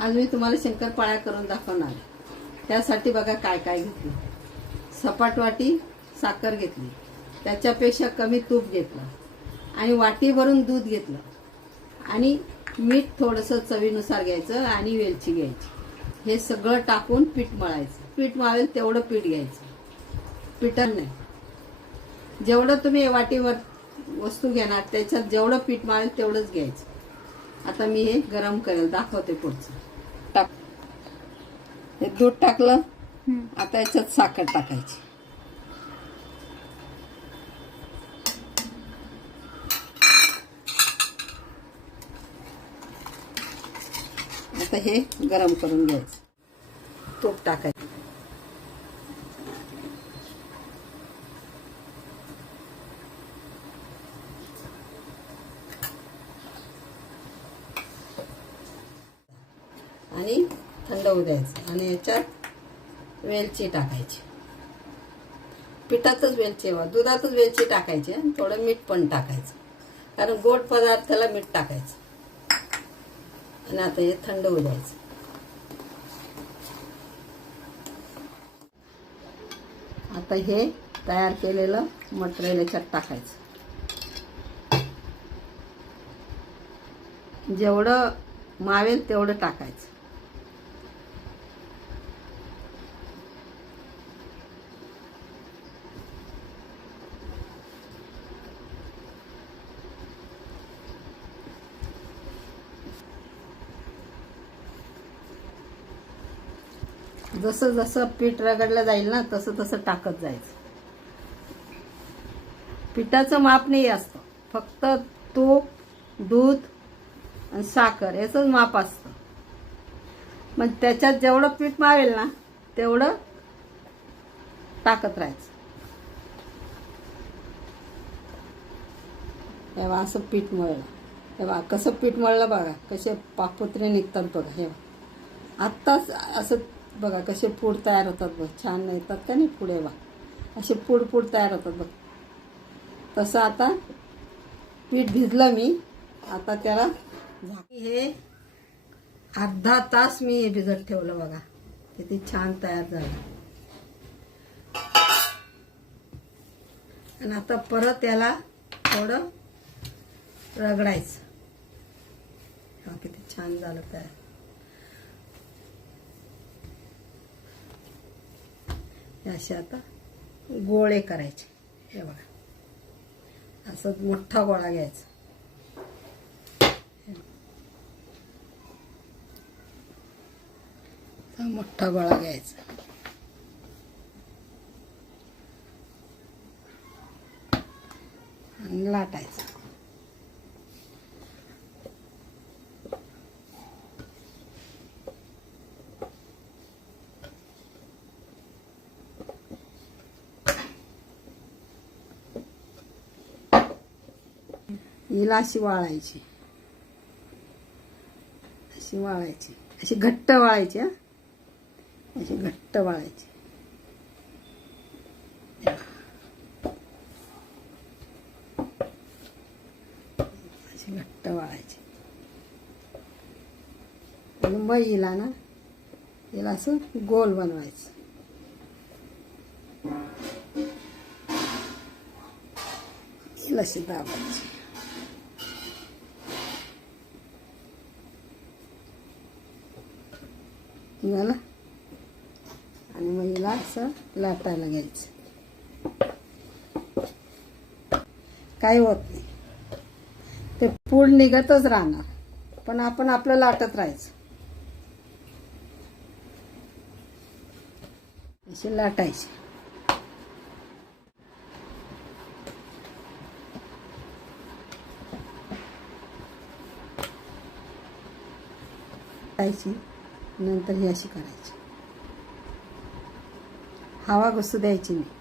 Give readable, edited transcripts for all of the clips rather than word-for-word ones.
आज मी तुम्हाला शंकरपाळ्या करून दाखवणार आहे. त्यासाठी बघा काय काय घेतलं. सपाट वाटी साखर घेतली, त्याच्यापेक्षा कमी तूप घेतलं आणि वाटी भरून दूध घेतलं आणि मीठ थोडंसं चवीनुसार घ्यायचं आणि वेलची घ्यायची. हे सगळं टाकून पीठ मळायचं. पीठ मळेल तेवढं पीठ घ्यायचं, पिठं नाही. जेवढं तुम्ही वाटीवर वस्तू घेणार त्याच्यात जेवढं पीठ मळेल तेवढंच घ्यायचं. आता मी हे गरम करेल, दाखवते पुढचं. टाक, हे दूध टाकलं. आता याच्यात साखर टाकायची. आता हे गरम करून घ्यायचं. तूप टाकायचं. आणि थंड होऊ द्यायचं. आणि याच्यात वेलची टाकायची. पिठातच वेलची, दुधातच वेलची टाकायची. थोडं मीठ पण टाकायचं, कारण गोड पदार्थाला मीठ टाकायचं. आणि आता हे थंड होऊ द्यायचं. आता हे तयार केलेलं मटेरियल याच्यात टाकायचं. जेवढं मावेल तेवढं टाकायचं. जसं जसं पीठ रगडलं जाईल ना तसं तसं टाकत जायचं. पिठाचं माप नाही असतं, फक्त तूप, दूध आणि साखर याचंच माप असतं. मग त्याच्यात जेवढं पीठ मावेल ना तेवढं टाकत राहायचं. तेव्हा असं पीठ मळलं. तेव्हा कसं पीठ मळलं बघा, कसे पापुत्रे निघतात बघा. हे आत्ताच असं बघा कसे पूड तयार होतात बघ. छान येतात का नाही पुढे बघा, असे पूड तयार होतात बघ. तसं आता पीठ भिजलं मी. आता त्याला हे अर्धा तास मी भिजत ठेवलं बघा. किती छान तयार झालं. आणि आता परत याला थोडं रगडायचं. किती छान झालं तयार. असे आता गोळे करायचे. हे बघा, असं मोठा गोळा घ्यायचा. मोठा गोळा घ्यायचा आणि लाटायचा. हिला अशी वाळायची, अशी वाळायची, अशी घट्ट वाळायची. अशी घट्ट वाळायची. अशी घट्ट वाळायची. आणि मग हिला ना, हिला असं गोल बनवायचं. हिला अशी दाबायची. झालं. आणि मग हिला असं लाटायला घ्यायचं. काही होत नाही, ते पूड निघतच राहणार, पण आपण आपलं लाटत राहायचं. अशी लाटायची. नंतर ही अशी करायची. हवा घुसू द्यायची नाही.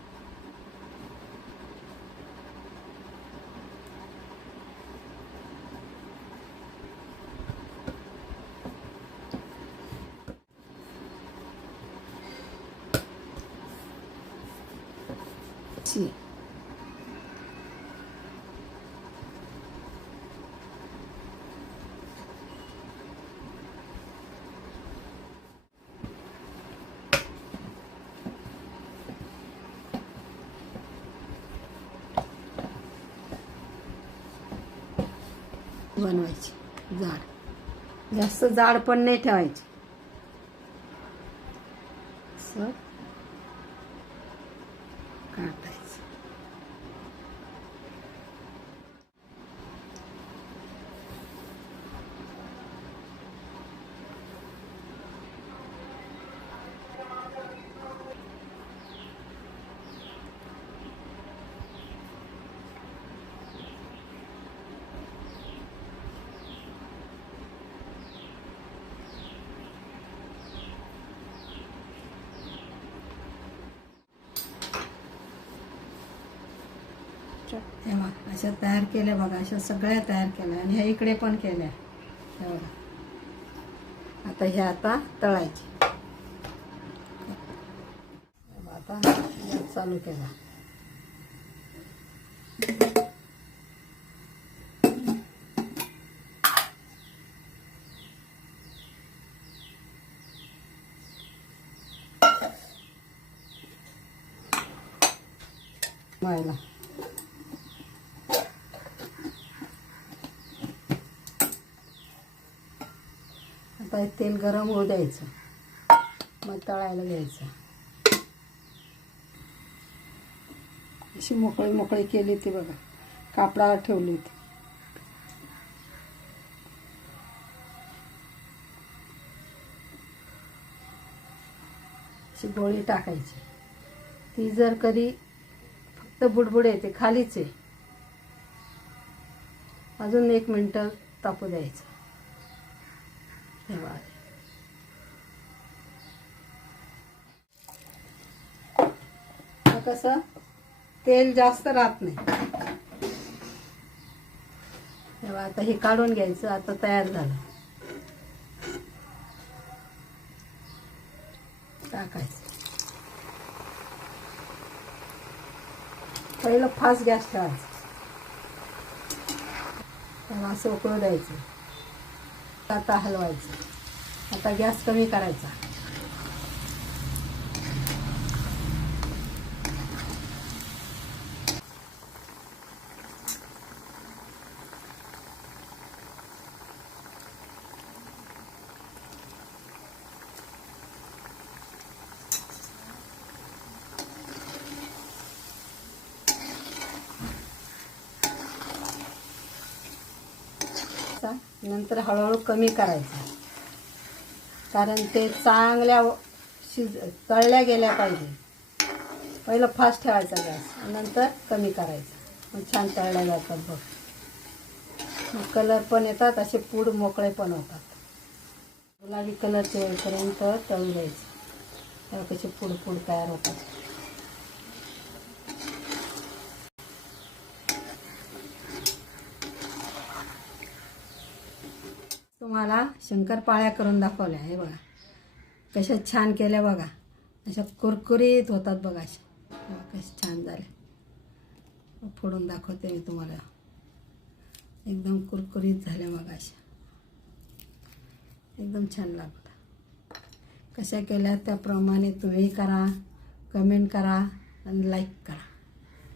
बनवायची जाड, जास्त जाड पण नाही ठेवायची. असं काढायचं. हे बघा अशा तयार केल्या बघा, अशा सगळ्या तयार केल्या आणि ह्या इकडे पण केल्या. हे बघा आता ह्या आता तळायची. आता गॅस चालू केला. व्हायला आता तेल गरम होऊ द्यायचं, मग तळायला घ्यायचं. अशी मोकळी मोकळी केली ती बघा, कापडावर ठेवली होती. अशी गोळी टाकायची. ती जर कधी फक्त बुडबुड येते, खालीच आहे. अजून 1 मिनिट तापू द्यायचं. हे बघा कसं तेल जास्त राहत नाही. तेव्हा आता हे काढून घ्यायचं. आता तयार झालं. टाकायचं. पहिलं फास्ट गॅस ठेवायचा. त्याला असं उकळू द्यायचं. आता हलवायचं. आता गॅस कमी करायचा. नंतर हळूहळू कमी करायचं, कारण ते चांगल्या तळल्या गेल्या पाहिजे. पहिलं फास्ट ठेवायचा गॅस, नंतर कमी करायचा. मग छान तळल्या जातात बघ. मग कलर पण येतात, असे पूड मोकळे पण होतात. गुलाबी कलरचे येईपर्यंत तळू द्यायचं. तेव्हा कसे पूड पूड तयार होतात. तुम्हाला शंकरपाळ्या करून दाखवल्या. हे बघा कशा छान केल्या बघा. अशा कुरकुरीत होतात बघा. अशा कशा छान झाल्या. फोडून दाखवते मी तुम्हाला. एकदम कुरकुरीत झाल्या बघा. अशा एकदम छान लागतात. कशा केल्या त्याप्रमाणे तुम्ही करा, कमेंट करा आणि लाईक करा.